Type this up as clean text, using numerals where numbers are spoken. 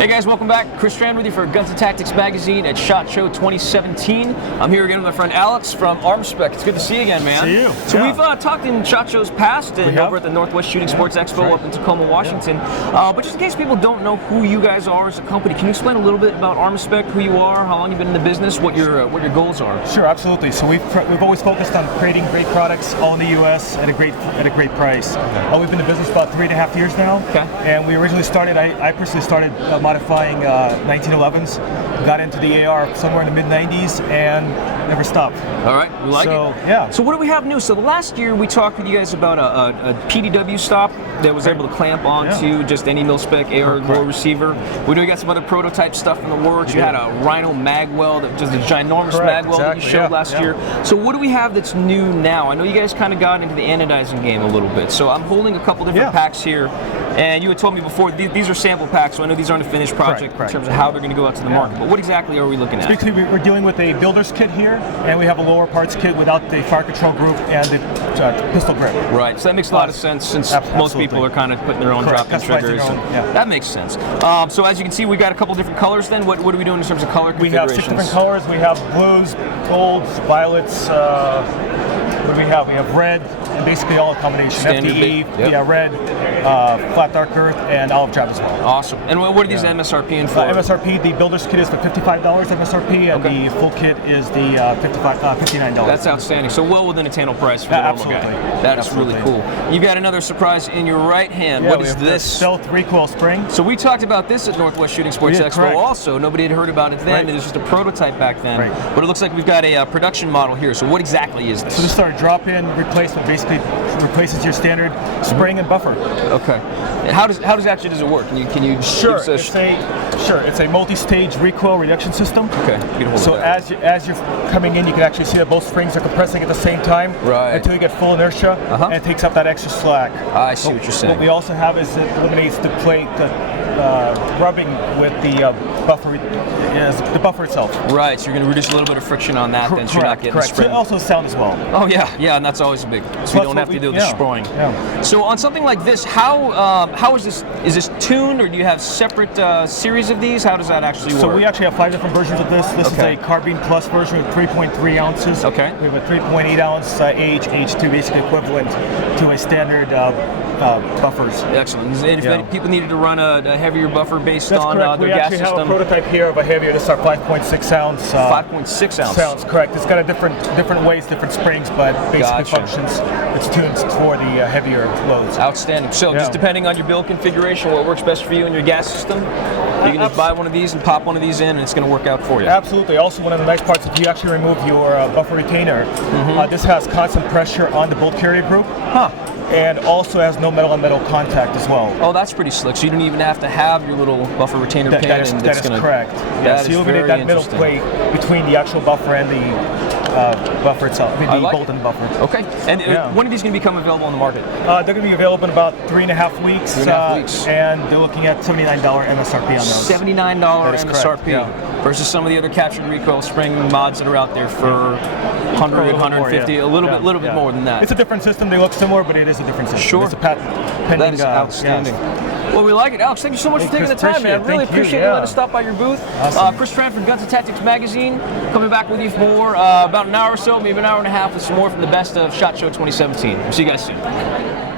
Hey guys, welcome back. Chris Tran with you for Guns and Tactics Magazine at SHOT Show 2017. I'm here again with my friend Alex from Armaspec. It's good to see you again, man. See you. So we've talked in SHOT Shows past and over at the Northwest Shooting Sports Expo up in Tacoma, Washington. But just in case people don't know who you guys are as a company, can you explain a little bit about Armaspec, who you are, how long you've been in the business, what your goals are? Sure, absolutely. So we've always focused on creating great products all in the U.S. at a great price. We've been in business about 3.5 years now. Okay. And we originally started. I personally started modifying 1911s. Got into the AR somewhere in the mid-90s and never stopped. All right, we like it. Yeah. So what do we have new? So last year we talked with you guys about a PDW stop that was able to clamp onto just any mil-spec AR bore receiver. We got some other prototype stuff in the works. You had a Rhino magwell, just a ginormous magwell that you showed last year. So what do we have that's new now? I know you guys kind of got into the anodizing game a little bit. So I'm holding a couple different packs here. And you had told me before, these are sample packs, so I know these aren't a finished project in terms of how they're going to go out to the market. But what exactly are we looking at? Basically, we're dealing with a builder's kit here, and we have a lower parts kit without the fire control group and the pistol grip. Right, so that makes a lot of sense since most people are kind of putting their own drop-in triggers. That makes sense. So as you can see, we got a couple different colors then. What are we doing in terms of color configurations? We have 6 different colors. We have blues, golds, violets. What do we have? We have red, and basically all a combination. Standard FDE, red, flat dark earth, and olive drab as well. Awesome. And what are these MSRP in for? MSRP, the builder's kit is for $55 MSRP, and the full kit is the $59. That's outstanding. So well within a attainable price for the normal guy. That is really cool. You've got another surprise in your right hand. What is this? Stealth recoil spring. So we talked about this at Northwest Shooting Sports Expo also. Nobody had heard about it then. It was just a prototype back then. But it looks like we've got a production model here. So what exactly is this? So this is our drop-in replacement. Basically replaces your standard spring and buffer. Okay. And how does it work? Can you it's a multi-stage recoil reduction system. Okay. So as you're coming in, you can actually see that both springs are compressing at the same time until you get full inertia, and it takes up that extra slack. I see what you're saying. What we also have is it eliminates the plate, rubbing with the buffer itself. Right, so you're going to reduce a little bit of friction on that, then so you're not getting the spring. So also sound as well. Oh yeah, and that's always big. So you don't have to do the sproing. So on something like this, how is this? Is this tuned, or do you have separate series of these? How does that actually work? So we actually have 5 different versions of this. This is a carbine plus version with 3.3 ounces. Okay. We have a 3.8 ounce H2, basically equivalent to a standard buffers. Excellent. And if people needed to run a heavier buffer based on their gas system. We actually have a prototype here of a heavier. This is our 5.6 ounce. 5.6 ounce. Sounds correct. It's got a different weights, different springs, but basically functions. It's tuned for the heavier loads. Outstanding. So just depending on your build configuration, what works best for you and your gas system, you can just buy one of these and pop one of these in, and it's going to work out for you. Absolutely. Also, one of the nice parts, if you actually remove your buffer retainer, this has constant pressure on the bolt carrier group. And also has no metal-on-metal contact as well. Oh, that's pretty slick. So you don't even have to have your little buffer retainer pin. That is correct. So you eliminate that middle plate between the actual buffer and the buffer itself, the bolt and buffer. Okay. And when are these going to become available on the market? They're going to be available in about 3.5 weeks. 3.5 weeks. And they're looking at $79 MSRP on those. $79 MSRP versus some of the other captured recoil spring mods that are out there for 100, 150, a little bit more than that. It's a different system. They look similar, but it is a different system. Sure. It's a pending. That is outstanding. Well, we like it. Alex, thank you so much for taking the time, man. I really appreciate you letting us stop by your booth. Awesome. Chris Tran from Guns and Tactics Magazine, coming back with you for more, about an hour or so, maybe an hour and a half, with some more from the best of SHOT Show 2017. We'll see you guys soon.